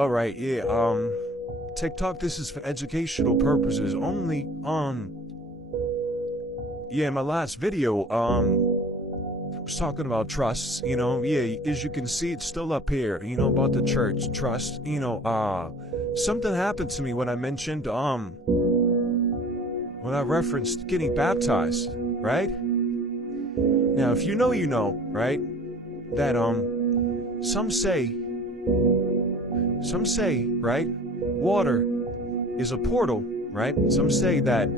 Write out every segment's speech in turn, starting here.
Alright, yeah, TikTok, this is for educational purposes only. Yeah, my last video, was talking about trusts, yeah, as you can see, it's still up here, about the church, trust, something happened to me when I mentioned, when I referenced getting baptized, right? Now, if you know, right, that, some say, right, water is a portal, right? Some say that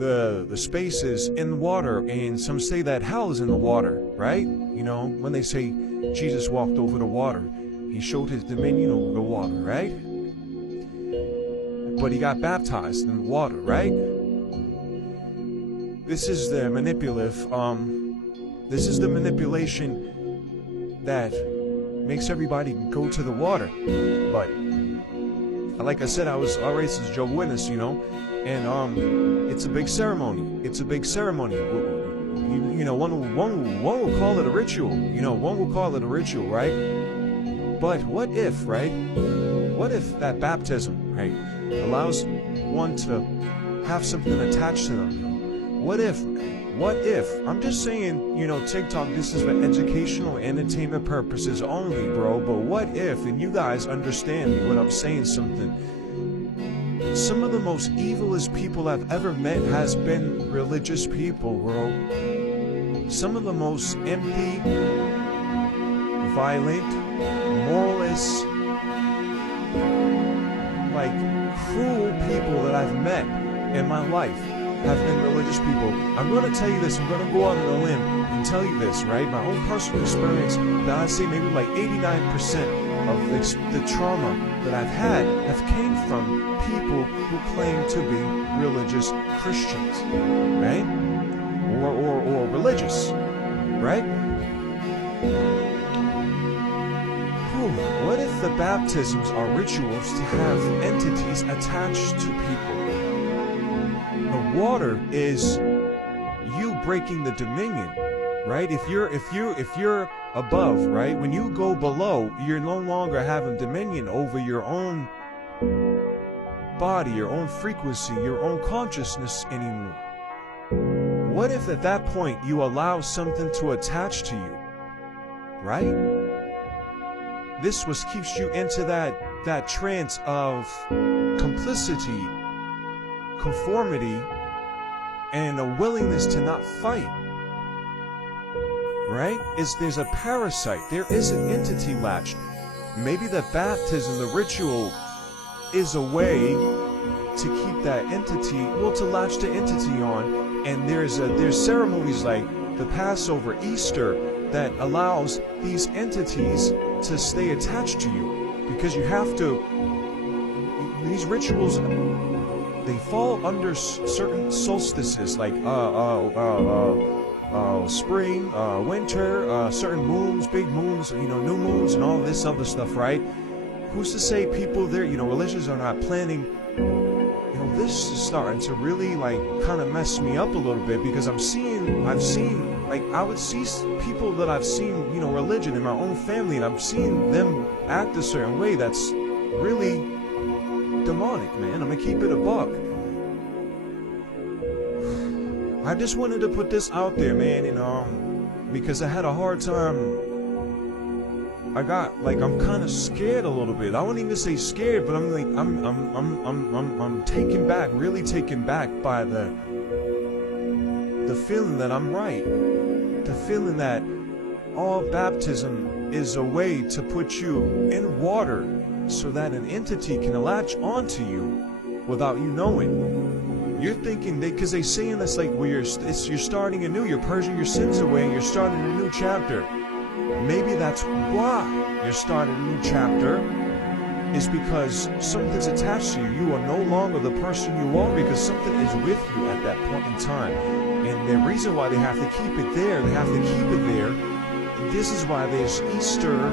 the space is in the water, and some say that hell is in the water, right? When they say Jesus walked over the water, he showed his dominion over the water, right? But he got baptized in the water, right? This is the manipulation that makes everybody go to the water. But like I said, I was raised as Jehovah's Witness, and it's a big ceremony. It's a big ceremony. One will call it a ritual. One will call it a ritual, right? But what if, right? What if that baptism, right, allows one to have something attached to them? What if? I'm just saying, TikTok, this is for educational entertainment purposes only, bro. But what if, and you guys understand me when I'm saying something, some of the most evilest people I've ever met has been religious people, bro. Some of the most empty, violent, moralist, like cruel people that I've met in my life have been religious people. I'm going to tell you this, I'm going to go out on a limb and tell you this, right? My own personal experience, that I'd say maybe like 89% of the trauma that I've had have came from people who claim to be religious Christians, right? Or religious, right? What if the baptisms are rituals to have entities attached to people? The water is you breaking the dominion, right? If you're above, right? When you go below, you're no longer having dominion over your own body, your own frequency, your own consciousness anymore. What if at that point you allow something to attach to you, right? This keeps you into that trance of complicity, conformity, and a willingness to not fight, right? There's a parasite, there is an entity latched. Maybe the baptism, the ritual, is a way to keep that entity, to latch the entity on. And there's ceremonies like the Passover, Easter, that allows these entities to stay attached to you, because you have to, these rituals, they fall under certain solstices, like spring, winter, certain moons, big moons, new moons, and all this other stuff, right? Who's to say people there, religions are not planning? This is starting to really kind of mess me up a little bit, because I would see people that I've seen, religion in my own family, and I've seen them act a certain way that's really demonic, man. I'm gonna keep it a buck. I just wanted to put this out there, man, and because I had a hard time. I'm kind of scared a little bit. I won't even say scared, but I'm taken back, really taken back by the feeling that I'm right. The feeling that all baptism is a way to put you in water so that an entity can latch onto you without you knowing. You're thinking, because they saying this where you're starting anew, you're purging your sins away, and you're starting a new chapter. Maybe that's why you're starting a new chapter, is because something's attached to you. You are no longer the person you are, because something is with you at that point in time. And the reason why they have to keep it there, this is why there's Easter,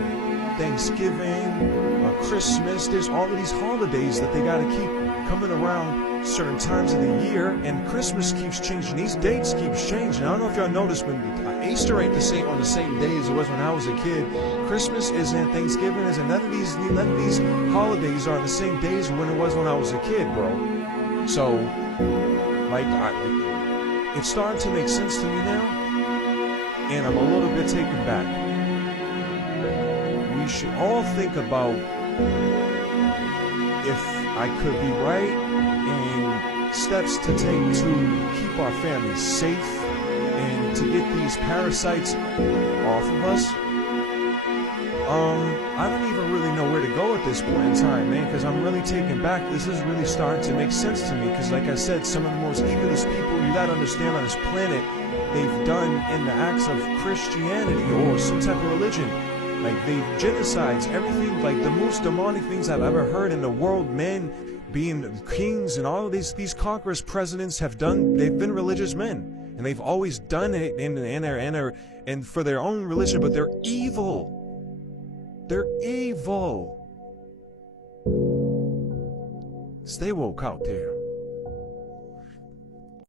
Thanksgiving, Christmas, there's all of these holidays that they got to keep coming around certain times of the year, and Christmas keeps changing. These dates keeps changing. I don't know if y'all noticed, but Easter ain't the same on the same day as it was when I was a kid. Christmas isn't, Thanksgiving isn't, none of these holidays are the same days when it was when I was a kid, bro. So, like, it's starting to make sense to me now, and I'm a little bit taken back. We should all think about if I could be right and steps to take to keep our families safe and to get these parasites off of us. I don't even really know where to go at this point in time, man, because I'm really taken back. This is really starting to make sense to me, because like I said, some of the most evilest people you gotta understand on this planet, they've done in the acts of Christianity or some type of religion. Like, they've genocides, everything, like the most demonic things I've ever heard in the world. Men being kings and all of these conquerors, presidents have done, they've been religious men. And they've always done it and for their own religion, but they're evil. They're evil. Stay woke out there.